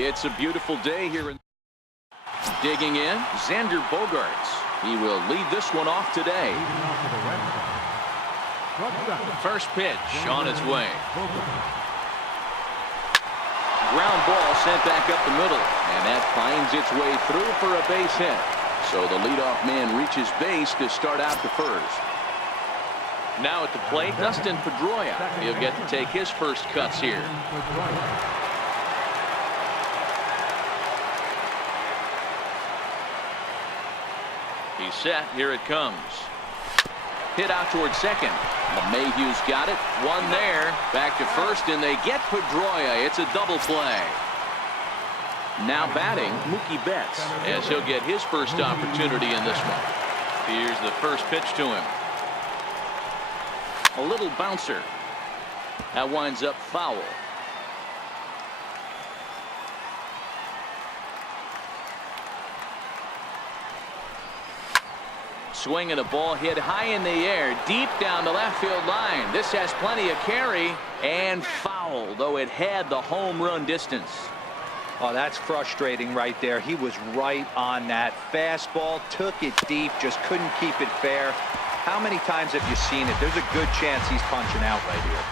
It's a beautiful day here. Digging in, Xander Bogaerts. He will lead this one off today. First pitch on its way. Ground ball sent back up the middle, and that finds its way through for a base hit. So the leadoff man reaches base to start out the first. Now at the plate, Dustin Pedroia. He'll get to take his first cuts here. He's set. Here it comes. Hit out towards second. LeMahieu's got it. One there. Back to first, and they get Pedroia. It's a double play. Now batting, Mookie Betts, as he'll get his first opportunity in this one. Here's the first pitch to him. A little bouncer. That winds up foul. Swing and a ball hit high in the air, deep down the left field line. This has plenty of carry, and foul, though it had the home run distance. Oh, that's frustrating right there. He was right on that. Fastball, took it deep, just couldn't keep it fair. How many times have you seen it? There's a good chance he's punching out right here.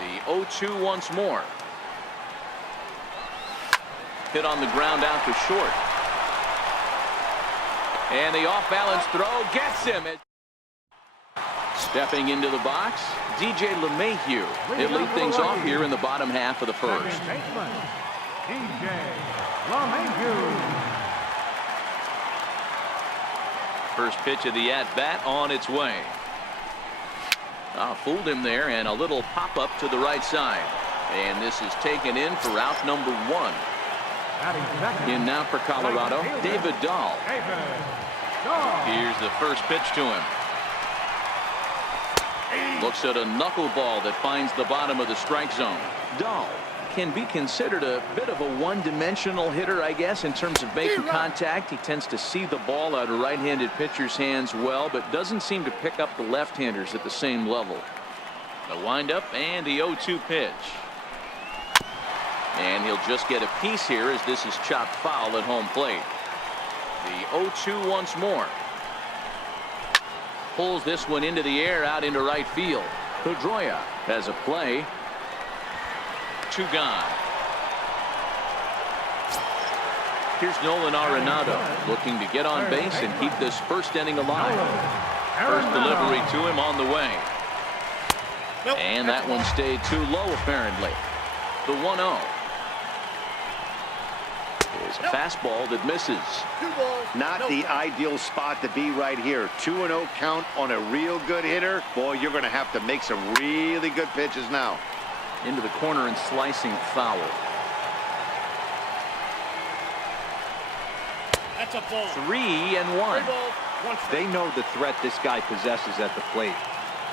The 0-2 once more. Hit on the ground out to short. And the off-balance throw gets him. Stepping into the box, DJ LeMahieu. He'll lead things off here in the bottom half of the first. DJ LeMahieu. First pitch of the at-bat on its way. Fooled him there, and a little pop-up to the right side. And this is taken in for out number one. In now for Colorado, David Dahl. Here's the first pitch to him. Looks at a knuckleball that finds the bottom of the strike zone. Dahl can be considered a bit of a one-dimensional hitter, I guess, in terms of making contact. He tends to see the ball out of right-handed pitchers' hands well, but doesn't seem to pick up the left-handers at the same level. The windup and the 0-2 pitch. And he'll just get a piece here as this is chopped foul at home plate. The 0-2 once more. Pulls this one into the air out into right field. Pedroia has a play. Two gone. Here's Nolan Arenado looking to get on base and keep this first inning alive. First delivery to him on the way. And that one stayed too low apparently. The 1-0. Is a fastball that misses. Not the ideal spot to be right here. 2-0 count on a real good hitter. Boy, you're going to have to make some really good pitches now. Into the corner and slicing foul. That's a ball. 3-1. They know the threat this guy possesses at the plate.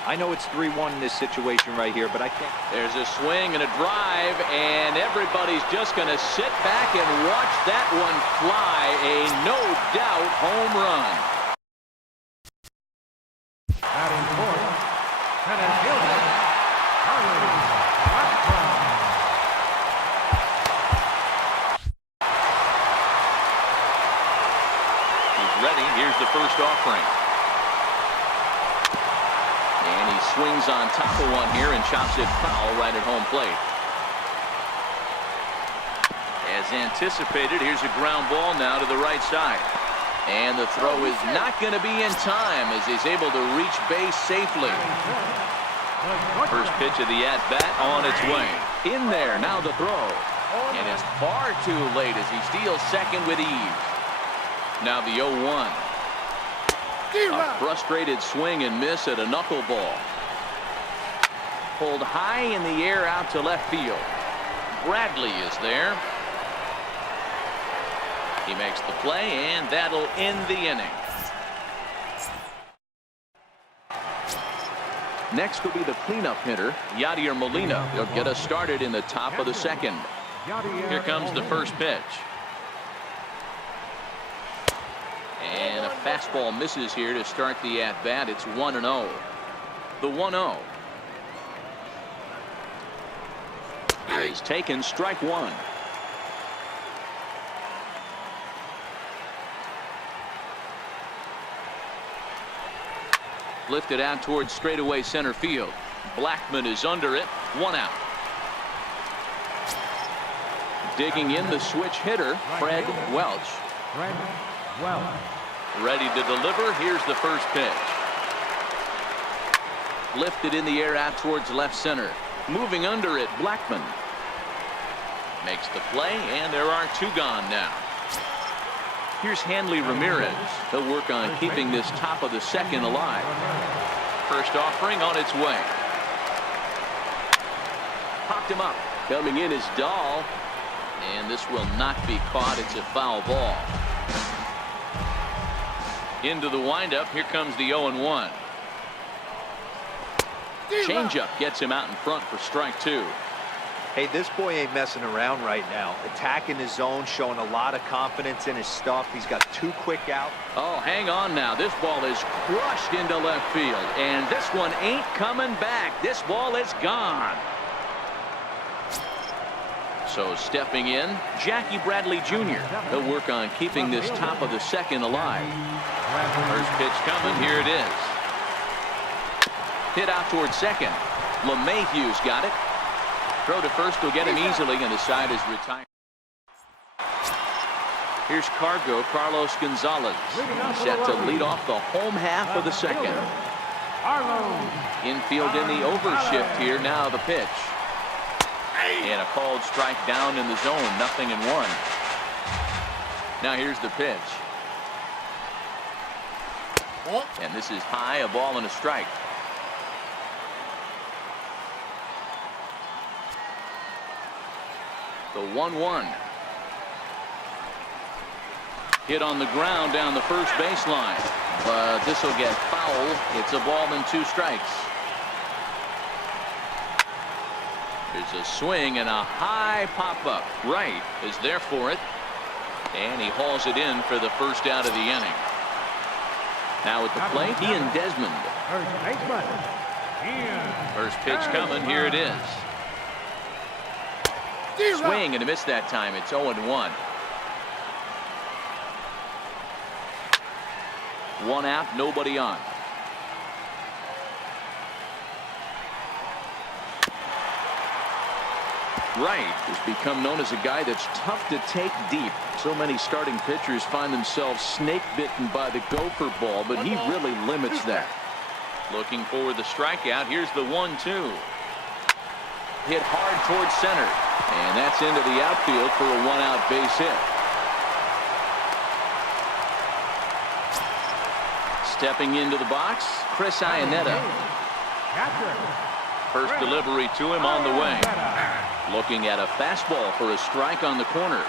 I know it's 3-1 in this situation right here, but I can't. There's a swing and a drive, and everybody's just going to sit back and watch that one fly. A no-doubt home run. Batting fourth, center fielder, Harley Blackburn. He's ready. Here's the first offering. And he swings on top of one here and chops it foul right at home plate. As anticipated, here's a ground ball now to the right side. And the throw is not going to be in time as he's able to reach base safely. First pitch of the at-bat on its way. In there, now the throw. And it's far too late as he steals second with ease. Now the 0-1. A frustrated swing and miss at a knuckleball. Pulled high in the air out to left field. Bradley is there. He makes the play, and that'll end the inning. Next will be the cleanup hitter, Yadier Molina. He'll get us started in the top of the second. Here comes the first pitch. And a fastball misses here to start the at-bat. It's 1-0. The 1-0. Is taken, strike one. Lifted out towards straightaway center field. Blackman is under it. 1 out. Digging in the switch hitter, Fred Welch. Fred Welch. Ready to deliver. Here's the first pitch. Lifted in the air out towards left center. Moving under it, Blackman. Makes the play, and there are 2 gone now. Here's Hanley Ramirez. He'll work on keeping this top of the second alive. First offering on its way. Popped him up. Coming in is Dahl. And this will not be caught. It's a foul ball. Into the windup. Here comes the 0-1. Changeup gets him out in front for strike 2. Hey, this boy ain't messing around right now. Attacking his zone, showing a lot of confidence in his stuff. He's got 2 quick out. Oh, hang on now. This ball is crushed into left field. And this one ain't coming back. This ball is gone. So stepping in, Jackie Bradley Jr. He'll work on keeping this top of the second alive. First pitch coming. Here it is. Hit out towards second. LeMahieu's got it. Throw to first will get him easily, and the side is retired. Here's Carlos Gonzalez. Set to lead off the home half of the second. Infield in the overshift here. Now the pitch. And a called strike down in the zone. 0-1. Now here's the pitch. And this is high. A ball and a strike. The 1-1. Hit on the ground down the first baseline. But this will get foul. It's a ball and 2 strikes. There's a swing and a high pop-up. Right is there for it. And he hauls it in for the first out of the inning. Now at the plate, Ian Desmond. First pitch coming. Here it is. Swing and a miss that time. It's 0-1. 1 out, nobody on. Wright has become known as a guy that's tough to take deep. So many starting pitchers find themselves snake bitten by the gopher ball, but he really limits that. Looking for the strikeout. Here's the 1-2. Hit hard towards center. And that's into the outfield for a 1-out base hit. Stepping into the box, Chris Iannetta. First delivery to him on the way. Looking at a fastball for a strike on the corner.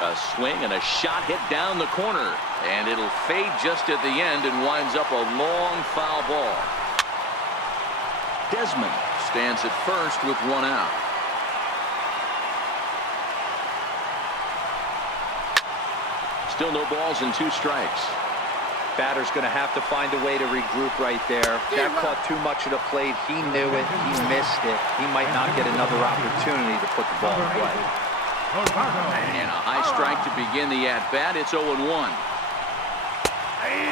A swing and a shot hit down the corner. And it'll fade just at the end and winds up a long foul ball. Desmond stands at first with 1 out. Still no balls and 2 strikes. Batter's going to have to find a way to regroup right there. That caught too much of the plate. He knew it. He missed it. He might not get another opportunity to put the ball in play. And a high strike to begin the at-bat. It's 0-1.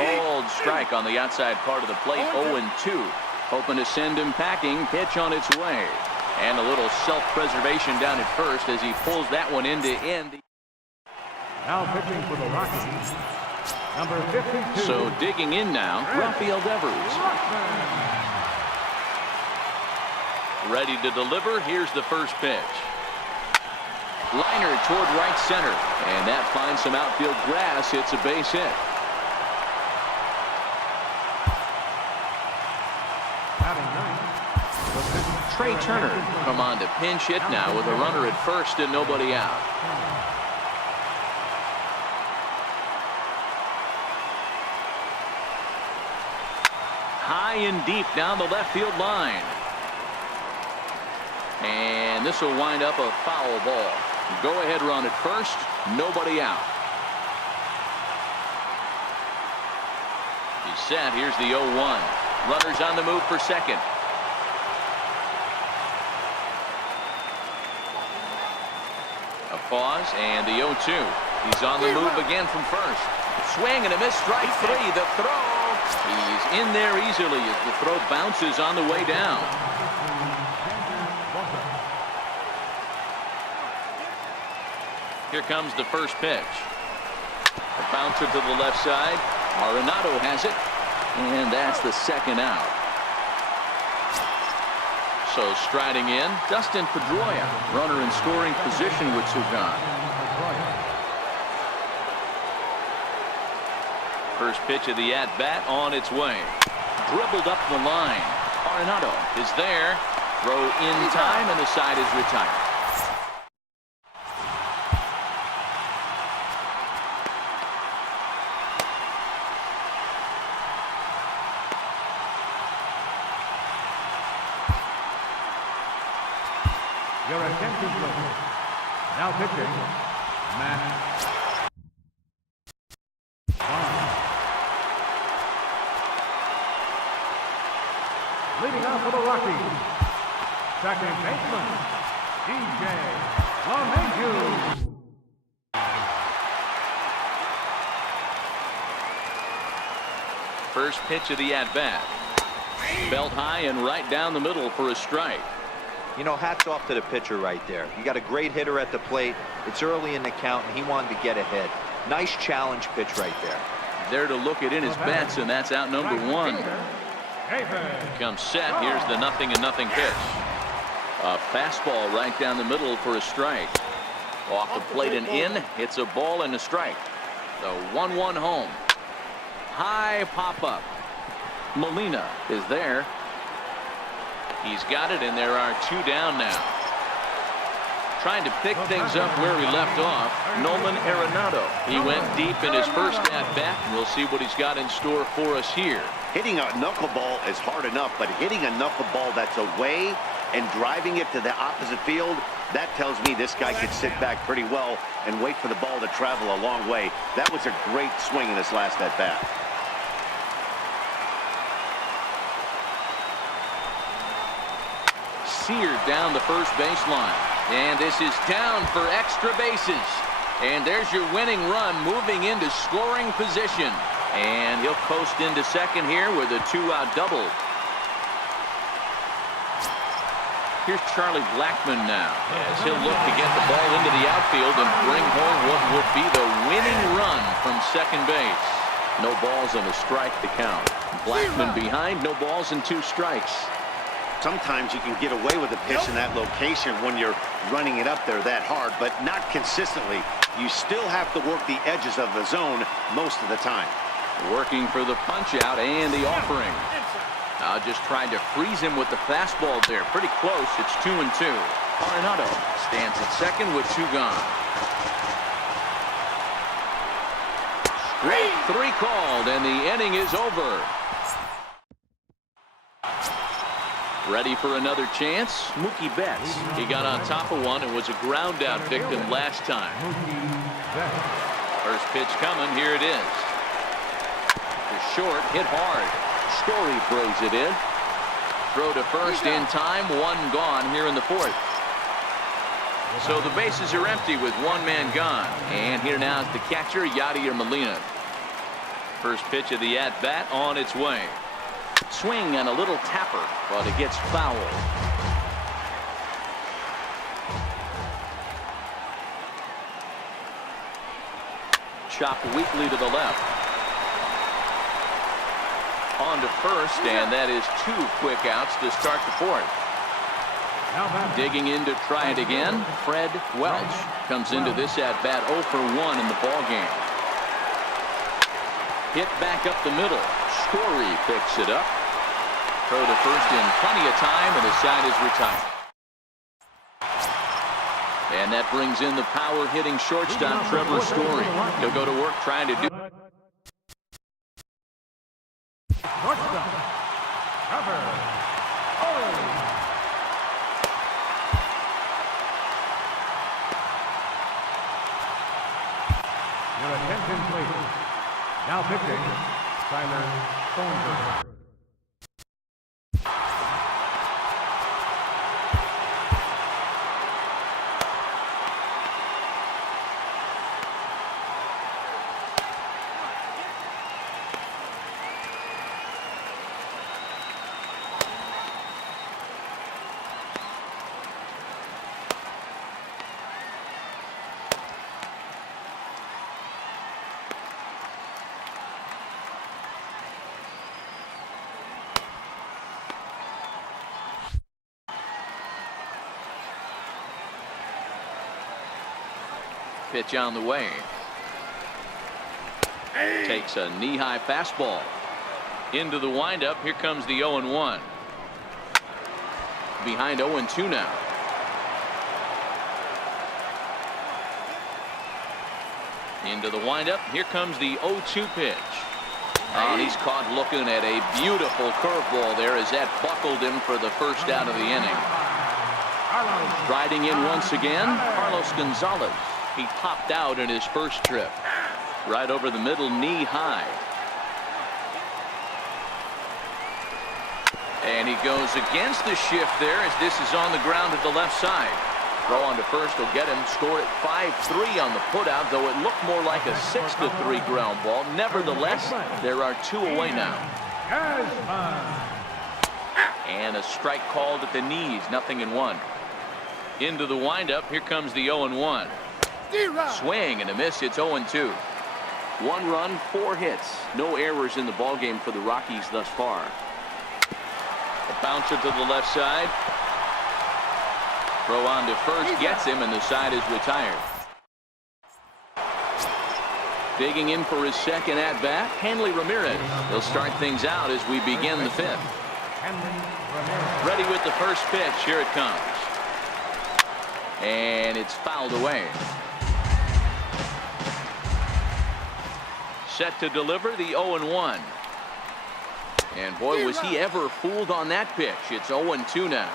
Called strike on the outside part of the plate. 0-2. Hoping to send him packing. Pitch on its way. And a little self-preservation down at first as he pulls that one into end. Now pitching for the Rockies, number 52. So digging in now, Rafael Devers. Ready to deliver. Here's the first pitch. Liner toward right center. And that finds some outfield grass. It's a base hit. Trey Turner come on to pinch hit now with a runner at first and nobody out. High and deep down the left field line. And this will wind up a foul ball. Go ahead run at first. Nobody out. He's set. Here's the 0-1. Runners on the move for second. A pause and the 0-2. He's on the move again from first. Swing and a miss, strike three. The throw. He's in there easily as the throw bounces on the way down. Here comes the first pitch. A bouncer to the left side. Arenado has it. And that's the second out. So striding in, Dustin Pedroia. Runner in scoring position with two gone. First pitch of the at-bat on its way. Dribbled up the line. Arenado is there. Throw in time, and the side is retired. Your attention, please. Now pitching, Matt. Leading off for the Rockies, second baseman, DJ LeMahieu. First pitch of the at-bat. Belt high and right down the middle for a strike. You know, hats off to the pitcher right there. You got a great hitter at the plate. It's early in the count, and he wanted to get ahead. Nice challenge pitch right there. There to look it in his bets, and that's out number one. Comes set. Here's the 0-0 pitch. A fastball right down the middle for a strike. Off the plate and in. It's a ball and a strike. The 1-1 home. High pop-up. Molina is there. He's got it, and there are two down now. Trying to pick things up where he left off, Nolan Arenado. He went deep in his first at-bat, and we'll see what he's got in store for us here. Hitting a knuckleball is hard enough, but hitting a knuckleball that's away and driving it to the opposite field, that tells me this guy could sit back pretty well and wait for the ball to travel a long way. That was a great swing in this last at-bat. Seared down the first baseline. And this is down for extra bases. And there's your winning run moving into scoring position. And he'll coast into second here with a two-out double. Here's Charlie Blackmon now as he'll look to get the ball into the outfield and bring home what would be the winning run from second base. No balls and a strike to count. Blackmon behind, no balls and two strikes. Sometimes you can get away with a pitch in that location when you're running it up there that hard, but not consistently. You still have to work the edges of the zone most of the time. Working for the punch out and the offering. Just tried to freeze him with the fastball there. Pretty close. It's 2-2. Arenado stands at second with two gone. Straight three called, and the inning is over. Ready for another chance? Mookie Betts. He got on top of one and was a ground out victim last time. First pitch coming. Here it is. The short hit hard. Story throws it in. Throw to first in time. One gone here in the fourth. So the bases are empty with one man gone. And here now is the catcher, Yadier Molina. First pitch of the at-bat on its way. Swing and a little tapper, but it gets foul. Chopped weakly to the left. On to first, and that is two quick outs to start the fourth. Digging in to try it again, Fred Welch comes into this at-bat 0 for 1 in the ballgame. Hit back up the middle. Story picks it up. Throw to first in plenty of time, and the side is retired. And that brings in the power-hitting shortstop, Trevor Story. He'll go to work trying to do... Shortstop, Trevor Story. Your attention, please. Now pitching, Tyler Thornburg. Pitch on the way. Takes a knee-high fastball. Into the windup. Here comes the 0-1. Behind 0-2 now. Into the windup. Here comes the 0-2 pitch. And he's caught looking at a beautiful curveball there as that buckled him for the first out of the inning. Riding in once again, Carlos Gonzalez. He popped out in his first trip. Right over the middle, knee high. And he goes against the shift there as this is on the ground at the left side. Throw on to first will get him. Score at 5-3 on the putout, though it looked more like a 6-3 ground ball. Nevertheless, there are 2 away now. And a strike called at the knees. 0-1. Into the windup. Here comes the 0-1. Swing and a miss. It's 0-2. 1 run, 4 hits. No errors in the ballgame for the Rockies thus far. A bouncer to the left side. Throw on to first gets him, and the side is retired. Digging in for his second at bat, Hanley Ramirez. He'll start things out as we begin the 5th. Ready with the first pitch. Here it comes. And it's fouled away. Set to deliver the 0-1. And boy, was he ever fooled on that pitch. It's 0-2 now.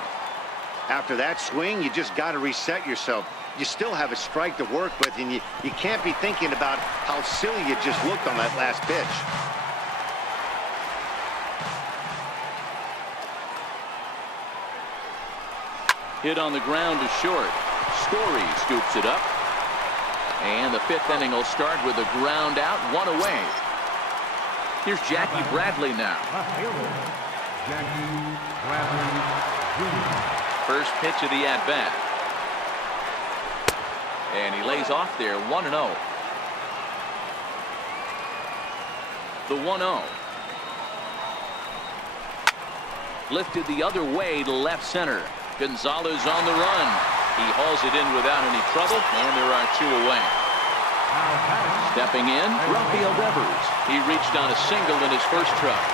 After that swing, you just got to reset yourself. You still have a strike to work with, and you can't be thinking about how silly you just looked on that last pitch. Hit on the ground to short. Story scoops it up. And the 5th inning will start with a ground out, 1 away. Here's Jackie Bradley now. Jackie Bradley Jr. First pitch of the at-bat. And he lays off there, 1-0. The 1-0. Lifted the other way to left center. Gonzalez on the run. He hauls it in without any trouble, and there are 2 away. Stepping in, Rafael Devers. He reached on a single in his first truck.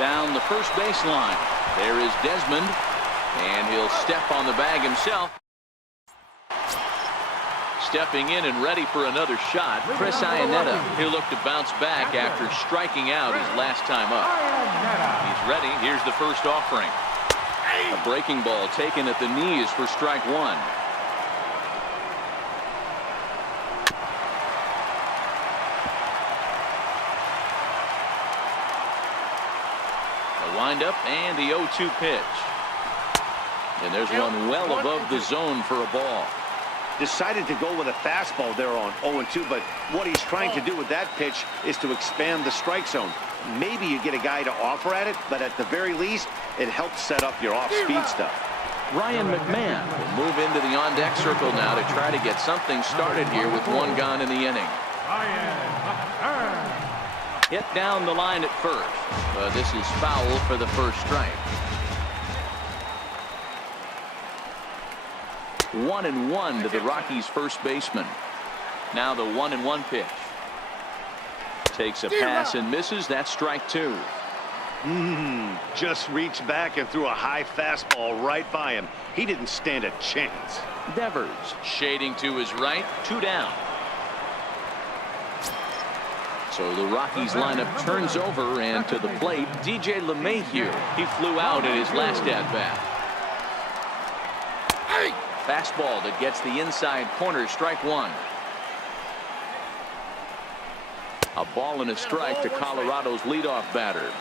Down the first baseline. There is Desmond, and he'll step on the bag himself. Stepping in and ready for another shot, Chris Iannetta. He'll look to bounce back after striking out his last time up. He's ready. Here's the first offering. A breaking ball taken at the knees for strike 1. Windup and the 0-2 pitch. And there's one well above the zone for a ball. Decided to go with a fastball there on 0-2, but what he's trying to do with that pitch is to expand the strike zone. Maybe you get a guy to offer at it, but at the very least, it helps set up your off-speed stuff. Ryan McMahon will move into the on-deck circle now to try to get something started here with 1 gone in the inning. Hit down the line at first. This is foul for the first strike. 1-1 to the Rockies' first baseman. Now the 1-1 pitch. Takes a pass and misses. That's strike 2. Just reached back and threw a high fastball right by him. He didn't stand a chance. Devers shading to his right. 2 down. So the Rockies lineup turns over, and to the plate, DJ LeMahieu. He flew out in his last at-bat. Fastball that gets the inside corner, strike 1. A ball and a strike to Colorado's leadoff batter.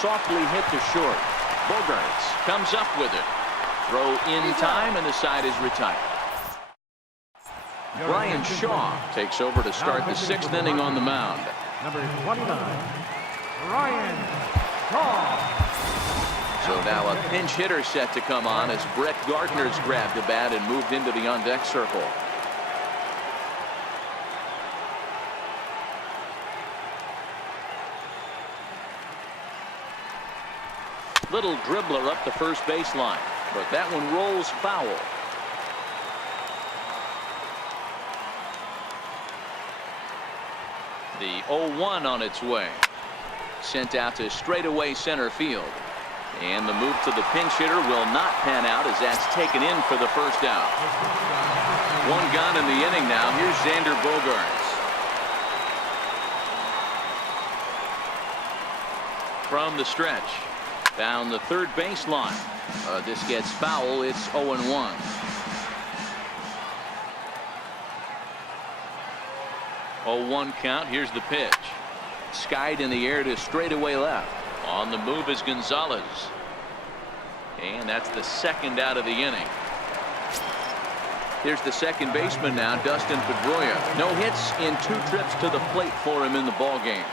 Softly hit to short. Bogarts comes up with it. Throw in time, and the side is retired. Brian Shaw takes over to start the 6th inning on the mound. Number 29, Brian Shaw. So now a pinch hitter set to come on as Brett Gardner's grabbed the bat and moved into the on-deck circle. Little dribbler up the first baseline, but that one rolls foul. The 0-1 on its way. Sent out to straightaway center field. And the move to the pinch hitter will not pan out as that's taken in for the first out. One gone in the inning now. Here's Xander Bogaerts. From the stretch. Down the third baseline. This gets foul. It's 0-1. Oh, 1 count. Here's the pitch. Skied in the air to straightaway left. On the move is Gonzalez. And that's the second out of the inning. Here's the second baseman now, Dustin Pedroia. No hits in 2 trips to the plate for him in the ballgame.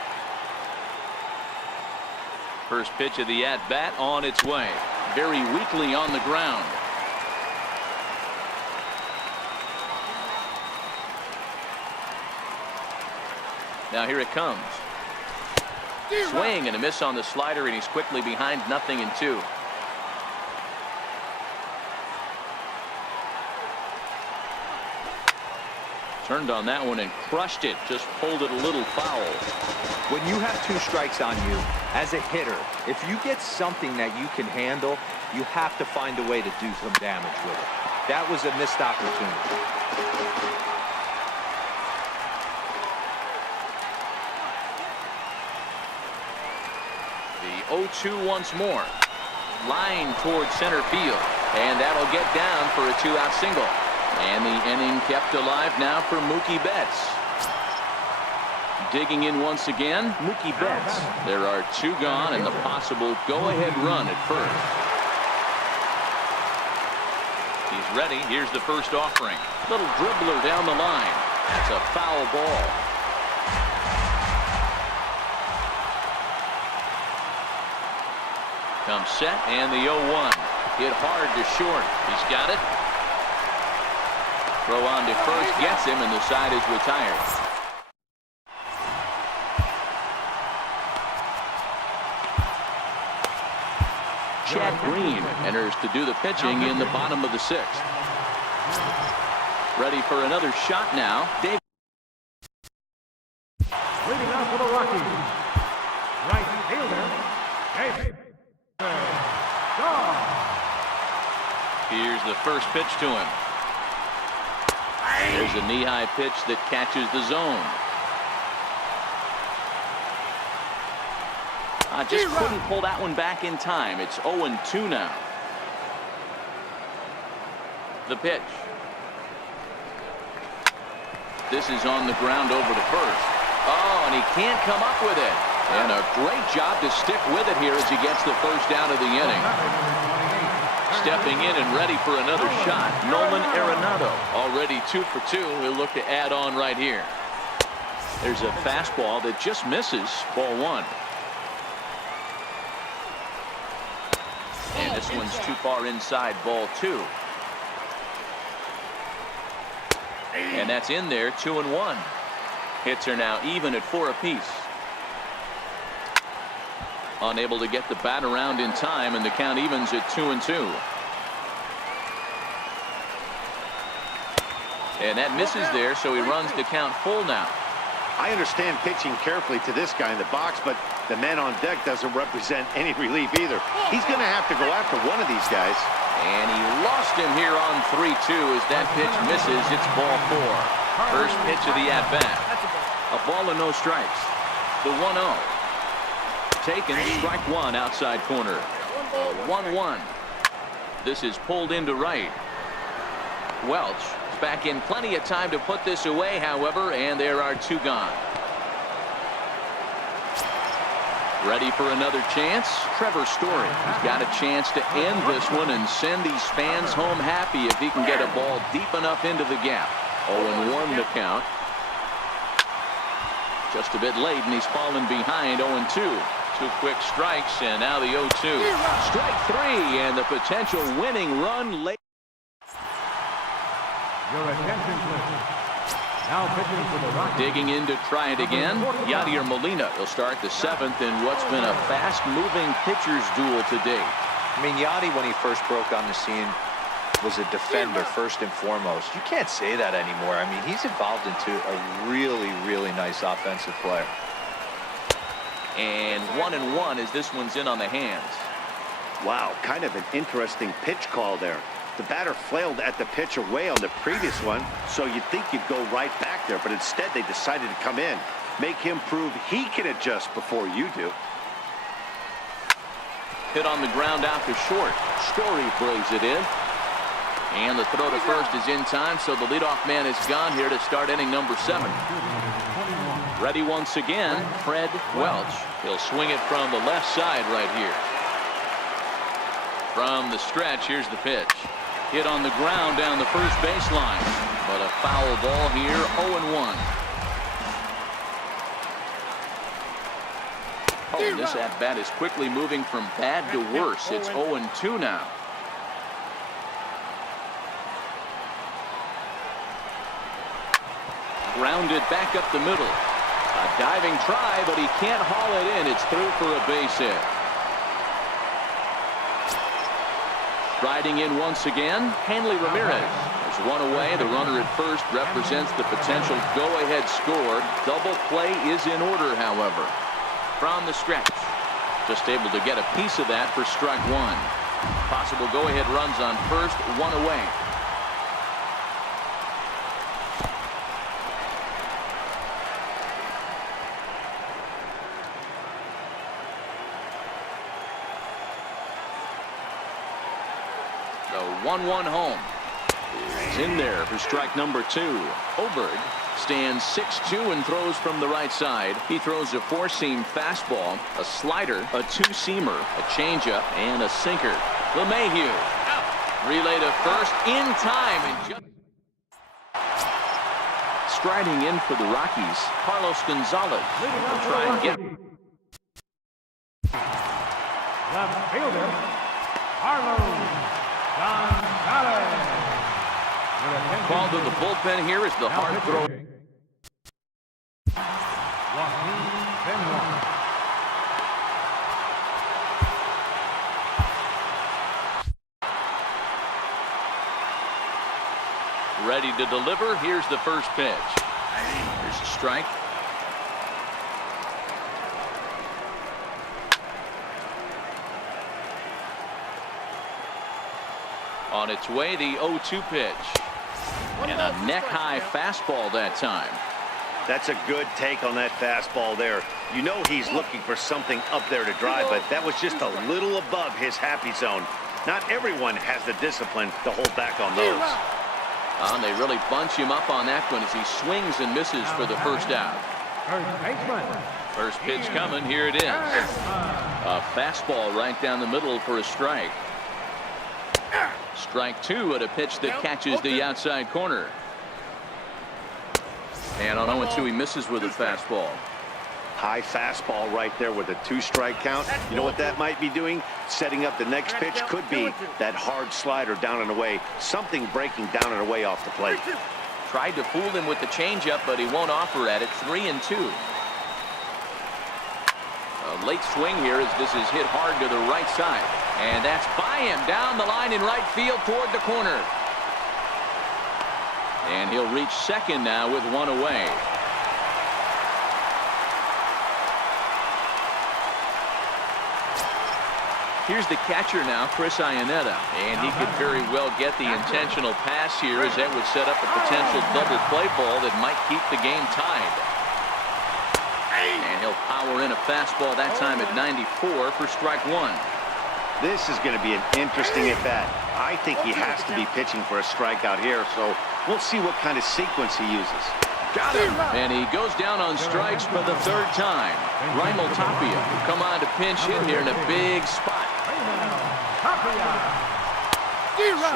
First pitch of the at-bat on its way. Very weakly on the ground. Now here it comes. Swing and a miss on the slider, and he's quickly behind 0-2. Turned on that one and crushed it. Just pulled it a little foul. When you have 2 strikes on you, as a hitter, if you get something that you can handle, you have to find a way to do some damage with it. That was a missed opportunity. The 0-2 once more. Line towards center field. And that'll get down for a 2-out single. And the inning kept alive now for Mookie Betts. Digging in once again, Mookie Betts. There are 2 gone and the possible go-ahead run at first. He's ready. Here's the first offering. Little dribbler down the line. That's a foul ball. Comes set, and the 0-1. Hit hard to short. He's got it. Throw on to first, gets him, and the side is retired. Chad Green enters to do the pitching in the bottom of the 6th. Ready for another shot now. Dave. Leading off for the Rockies, right fielder, Dave. Here's the first pitch to him. There's a knee-high pitch that catches the zone. Just couldn't pull that one back in time. It's 0-2 now. The pitch. This is on the ground over to first. Oh, and he can't come up with it. And a great job to stick with it here as he gets the first out of the inning. Stepping in and ready for another shot, Nolan Arenado. Already 2 for 2. He'll look to add on right here. There's a fastball that just misses. Ball 1. And this one's too far inside. Ball 2. And that's in there. 2-1. Hits are now even at 4 apiece. Unable to get the bat around in time, and the count evens at 2-2. And that misses there, so he runs the count full now. I understand pitching carefully to this guy in the box, but the man on deck doesn't represent any relief either. He's going to have to go after one of these guys. And he lost him here on 3-2 as that pitch misses. It's ball 4. First pitch of the at-bat. A ball and no strikes. The 1-0. Taken, strike 1 outside corner. 1-1. This is pulled into right. Welch is back in plenty of time to put this away, however, and there are 2 gone. Ready for another chance? Trevor Story. He's got a chance to end this one and send these fans home happy if he can get a ball deep enough into the gap. 0-1 the count. Just a bit late, and he's fallen behind 0-2. 2 quick strikes, and now the 0-2. Strike 3, and the potential winning run late. Your attention, please. Now pitching for the Rockies. Digging in to try it again. Yadier Molina will start the 7th in what's been a fast-moving pitcher's duel today. I mean, Yadi, when he first broke on the scene, was a defender first and foremost. You can't say that anymore. I mean, he's evolved into a really, really nice offensive player. And 1-1 as this one's in on the hands. Wow, kind of an interesting pitch call there. The batter flailed at the pitch away on the previous one, so you'd think you'd go right back there, but instead they decided to come in. Make him prove he can adjust before you do. Hit on the ground out to short. Story brings it in. And the throw to first is in time, so the leadoff man is gone here to start inning number 7. Ready once again, Fred Welch. He'll swing it from the left side right here. From the stretch, here's the pitch. Hit on the ground down the first baseline. But a foul ball here, 0-1. Oh, this at-bat is quickly moving from bad to worse. It's 0-2 now. Grounded back up the middle. A diving try, but he can't haul it in. It's through for a base hit. Riding in once again, Hanley Ramirez. There's one away. The runner at first represents the potential go-ahead score. Double play is in order, however. From the stretch. Just able to get a piece of that for strike 1. Possible go-ahead runs on first, one away. The 1-1 home is in there for strike number 2. Oberg stands 6'2" and throws from the right side. He throws a 4-seam fastball, a slider, a 2-seamer, a changeup, and a sinker. LeMahieu out. Relay to first in time. And just striding in for the Rockies, Carlos Gonzalez will try and get. Left fielder, Carlos Gonzalez. Called to the bullpen here is the hard throw. Ready to deliver. Here's the first pitch. Here's a strike. On its way, the 0-2 pitch. And a neck-high fastball that time. That's a good take on that fastball there. You know he's looking for something up there to drive, but that was just a little above his happy zone. Not everyone has the discipline to hold back on those. And they really bunch him up on that one as he swings and misses for the first out. First pitch coming. Here it is. A fastball right down the middle for a strike. Strike 2 at a pitch that catches the outside corner. And on 0-2, he misses with a fastball. High fastball right there with a 2-strike count. You know what that might be doing? Setting up the next pitch. Could be that hard slider down and away. Something breaking down and away off the plate. Tried to fool him with the changeup, but he won't offer at it. 3-2. A late swing here as this is hit hard to the right side. And that's by him down the line in right field toward the corner. And he'll reach second now with one away. Here's the catcher now, Chris Iannetta. And he could very well get the intentional pass here as that would set up a potential double play ball that might keep the game tied. And he'll power in a fastball that time at 94 for strike 1. This is going to be an interesting at-bat. I think he has to be pitching for a strikeout here, so we'll see what kind of sequence he uses. Got him! And he goes down on strikes for the 3rd time. Raimel Tapia will come on to pinch hit here in a big spot.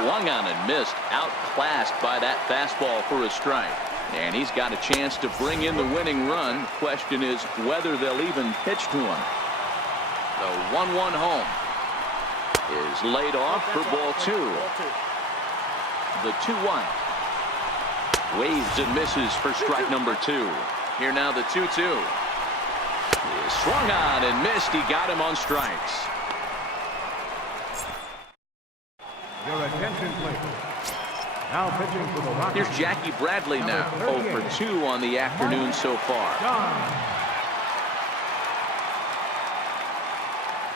Swung on and missed, outclassed by that fastball for a strike. And he's got a chance to bring in the winning run. The question is whether they'll even pitch to him. The 1-1 home is laid off for ball 2. The 2-1. Waves and misses for strike number 2. Here now the 2-2. He swung on and missed. He got him on strikes. Your attention, please. Now pitching for the Rockies. Here's Jackie Bradley now. 0 for 2 on the afternoon so far.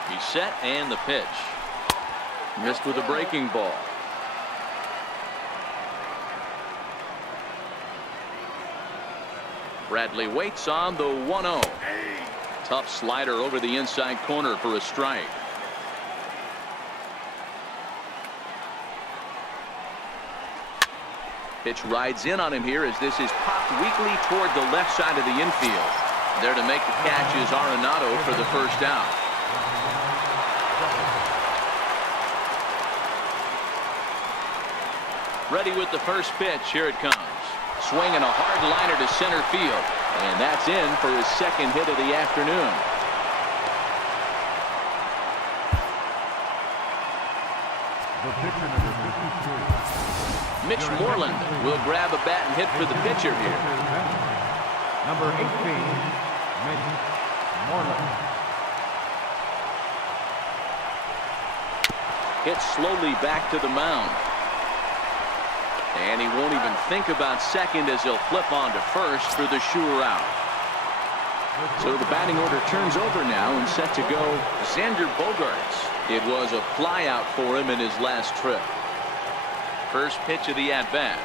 He's set and the pitch. Missed with a breaking ball. Bradley waits on the 1-0. Tough slider over the inside corner for a strike. Pitch rides in on him here as this is popped weakly toward the left side of the infield. There to make the catch is Arenado for the first out. Ready with the first pitch. Here it comes. Swinging a hard liner to center field. And that's in for his second hit of the afternoon. The pitcher, number 53. Mitch Moreland will grab a bat and hit for the pitcher here. Number 18, Mitch Moreland. Hits slowly back to the mound. And he won't even think about second as he'll flip on to first for the sure out. So the batting order turns over now and set to go Xander Bogaerts. It was a fly out for him in his last trip. First pitch of the at-bat.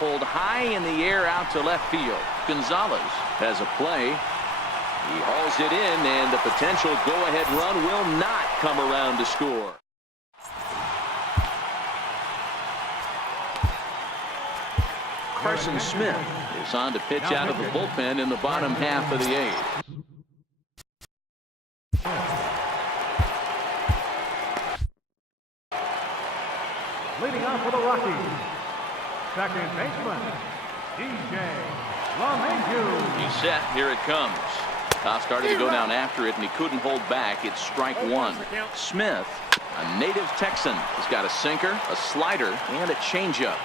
Pulled high in the air out to left field. Gonzalez has a play. He hauls it in, and the potential go-ahead run will not come around to score. Carson Smith is on to pitch out of the bullpen in the bottom half of the 8th. Leading off for the Rockies, second baseman, DJ LeMahieu. He's set. Here it comes. Toss started to go down after it, and he couldn't hold back. It's strike 1. Smith, a native Texan, has got a sinker, a slider, and a changeup.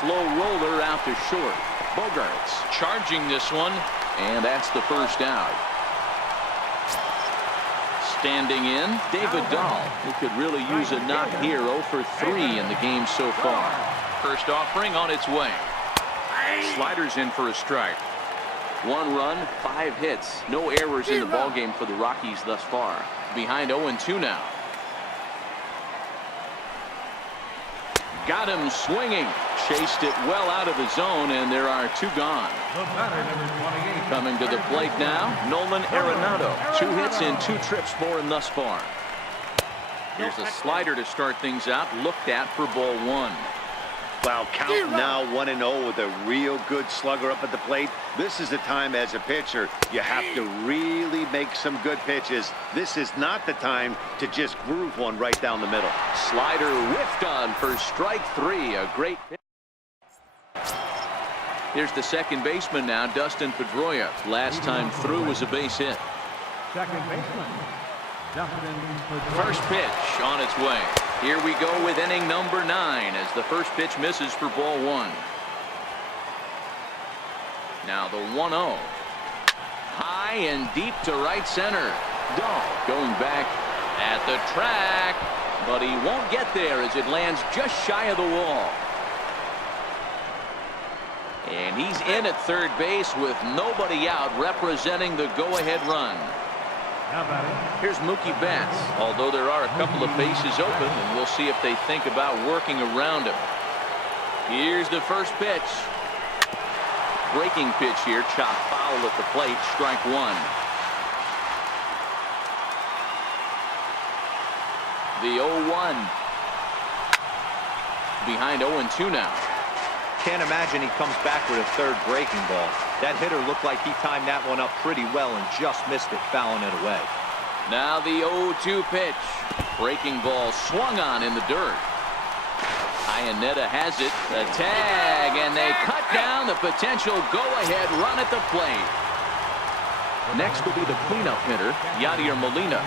Slow roller out to short. Bogaerts charging this one, and that's the first out. Standing in, David Dahl, who could really use a knock here. 0 for 3 in the game so far. First offering on its way. Sliders in for a strike. 1 run, 5 hits. No errors in the ballgame for the Rockies thus far. Behind 0-2 now. Got him swinging. Chased it well out of the zone, and there are 2 gone. The batter, number 28. Coming to the plate now, Nolan Arenado. 2 hits in 2 trips for him thus far. Here's a slider to start things out. Looked at for ball 1. Wow, count now 1-0 with a real good slugger up at the plate. This is the time as a pitcher you have to really make some good pitches. This is not the time to just groove one right down the middle. Slider whiffed on for strike 3. A great pitch. Here's the second baseman now, Dustin Pedroia. Last time through was a base hit. Second baseman, Dustin Pedroia. First pitch on its way. Here we go with inning number 9 as the first pitch misses for ball 1. Now the 1-0. High and deep to right center. Dahl going back at the track, but he won't get there as it lands just shy of the wall. And he's in at third base with nobody out, representing the go-ahead run. Here's Mookie Betts, although there are a couple of bases open, and we'll see if they think about working around him. Here's the first pitch. Breaking pitch here, chopped foul at the plate, strike 1. The 0-1. Behind 0-2 now. Can't imagine he comes back with a third breaking ball. That hitter looked like he timed that one up pretty well and just missed it, fouling it away. Now the 0-2 pitch. Breaking ball swung on in the dirt. Iannetta has it. The tag, and they cut down the potential go-ahead run at the plate. Next will be the cleanup hitter, Yadier Molina.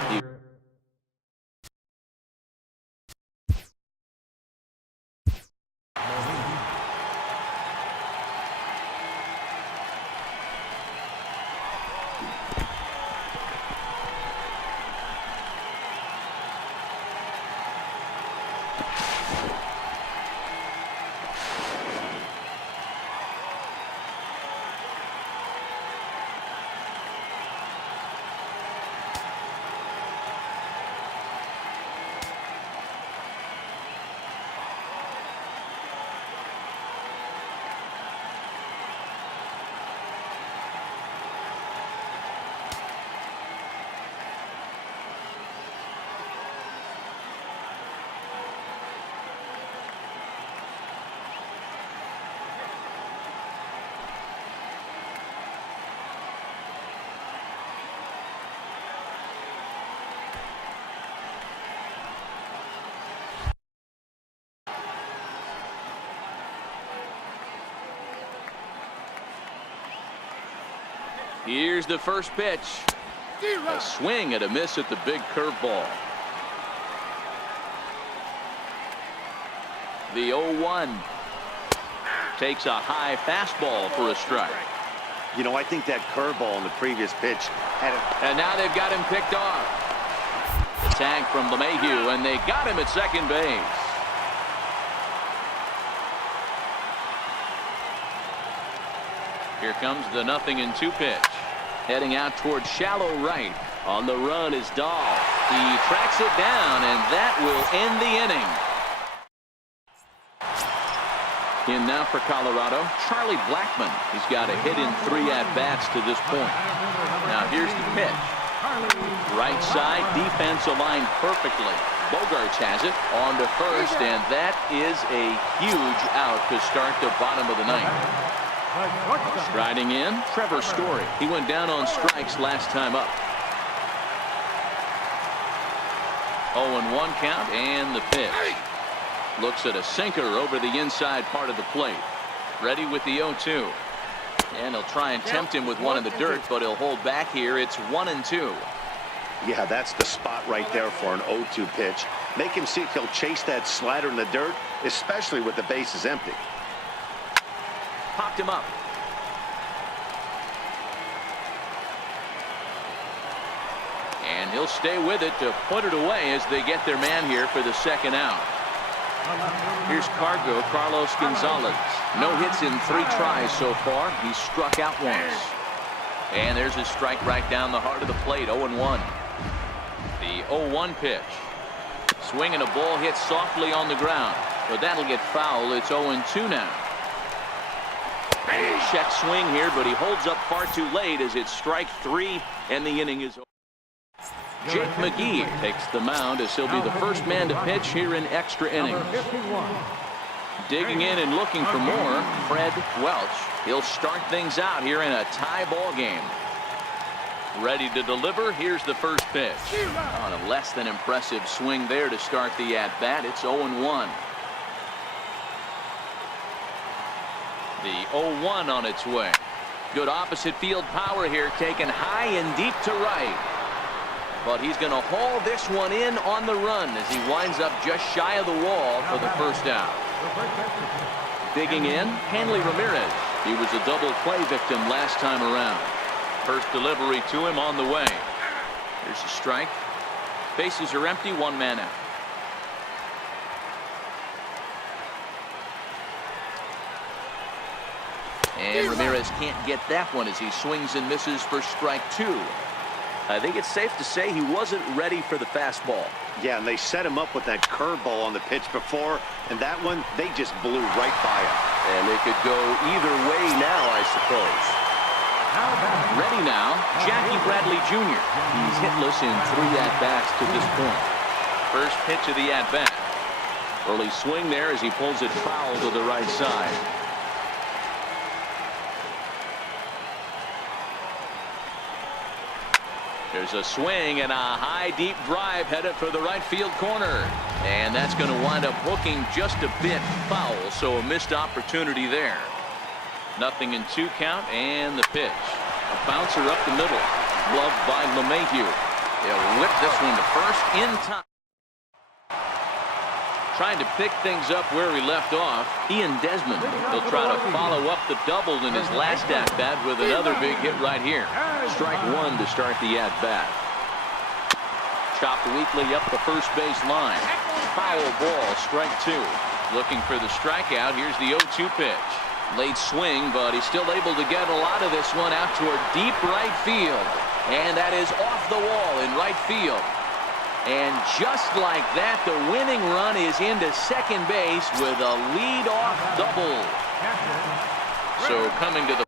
Here's the first pitch. A swing and a miss at the big curveball. The 0-1 takes a high fastball for a strike. You know, I think that curveball in the previous pitch had it. And now they've got him picked off. The tag from LeMahieu, and they got him at second base. Here comes the 0-2 pitch. Heading out towards shallow right. On the run is Dahl. He tracks it down, and that will end the inning. In now for Colorado, Charlie Blackmon. He's got a hit in 3 at-bats to this point. Now here's the pitch. Right side, defense aligned perfectly. Bogarts has it on to first, and that is a huge out to start the bottom of the ninth. Striding in, Trevor Story. He went down on strikes last time up. 0-1 count, and the pitch. Looks at a sinker over the inside part of the plate. Ready with the 0-2. And he'll try and tempt him with one in the dirt, but he'll hold back here. It's 1-2. Yeah, that's the spot right there for an 0-2 pitch. Make him see if he'll chase that slider in the dirt, especially with the bases empty. Popped him up. And he'll stay with it to put it away as they get their man here for the second out. Here's Carlos Gonzalez. No hits in 3 tries so far. He's struck out once. And there's his strike right down the heart of the plate. 0-1. The 0-1 pitch. Swinging a ball hit softly on the ground. But that'll get foul. It's 0-2 now. Check swing here, but he holds up far too late as it's strike 3, and the inning is over. Jake McGee takes the mound as he'll be the first man to pitch here in extra innings. Digging in and looking for more, Fred Welch. He'll start things out here in a tie ball game. Ready to deliver. Here's the first pitch. On a less than impressive swing there to start the at-bat. It's 0-1. The 0-1 on its way. Good opposite field power here, taken high and deep to right. But he's going to haul this one in on the run as he winds up just shy of the wall for the first out. Digging in, Hanley Ramirez. He was a double play victim last time around. First delivery to him on the way. Here's a strike. Bases are empty, 1 man out. And Ramirez can't get that one as he swings and misses for strike 2. I think it's safe to say he wasn't ready for the fastball. Yeah, and they set him up with that curveball on the pitch before, and that one, they just blew right by him. And it could go either way now, I suppose. Ready now, Jackie Bradley Jr. He's hitless in 3 at-bats to this point. First pitch of the at-bat. Early swing there as he pulls it foul to the right side. There's a swing and a high deep drive headed for the right field corner, and that's going to wind up hooking just a bit foul, so a missed opportunity there. 0-2 count, and the pitch. A bouncer up the middle, gloved by LeMahieu. He'll whip this one to first in time. Trying to pick things up where he left off. Ian Desmond. He'll try to follow up the double in his last at-bat with another big hit right here. Strike 1 to start the at-bat. Chopped weakly up the first base line. Foul ball, strike 2. Looking for the strikeout. Here's the 0-2 pitch. Late swing, but he's still able to get a lot of this one out toward deep right field. And that is off the wall in right field. And just like that, the winning run is into second base with a lead-off double. So coming to the...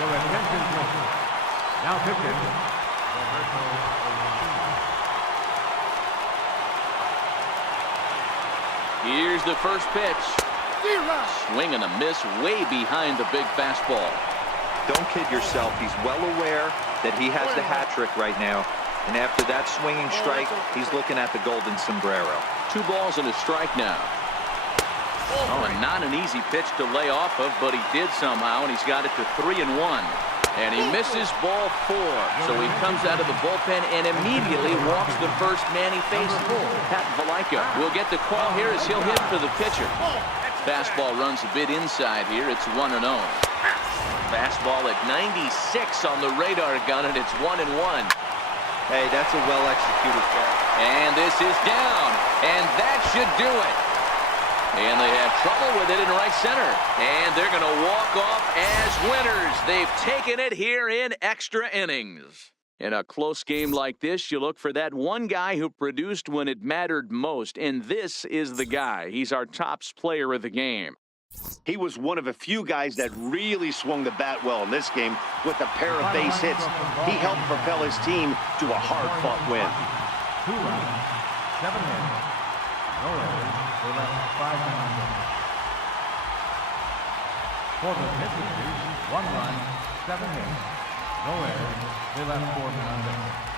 Your attention, please. Now pitching. Here's the first pitch. Swing and a miss way behind the big fastball. Don't kid yourself. He's well aware that he has the hat trick right now. And after that swinging strike, he's looking at the golden sombrero. 2 balls and a strike now. Oh, and not an easy pitch to lay off of, but he did somehow, and he's got it to 3-1. And he misses ball 4. So he comes out of the bullpen and immediately walks the first man he faces. Pat Valaika will get the call here as he'll hit for the pitcher. Fastball runs a bit inside here. It's 1-0. Fastball at 96 on the radar gun, and it's 1-1. Hey, that's a well-executed ball. And this is down, and that should do it. And they have trouble with it in right center. And they're going to walk off as winners. They've taken it here in extra innings. In a close game like this, you look for that one guy who produced when it mattered most. And this is the guy. He's our tops player of the game. He was one of a few guys that really swung the bat well in this game with a pair of base hits. He helped propel his team to a hard-fought win. 2 runs, 7 hits, no errors. They left 5 men on base. For the Pittsburgh, 1 run, 7 hits, no errors. They left 4 men on base.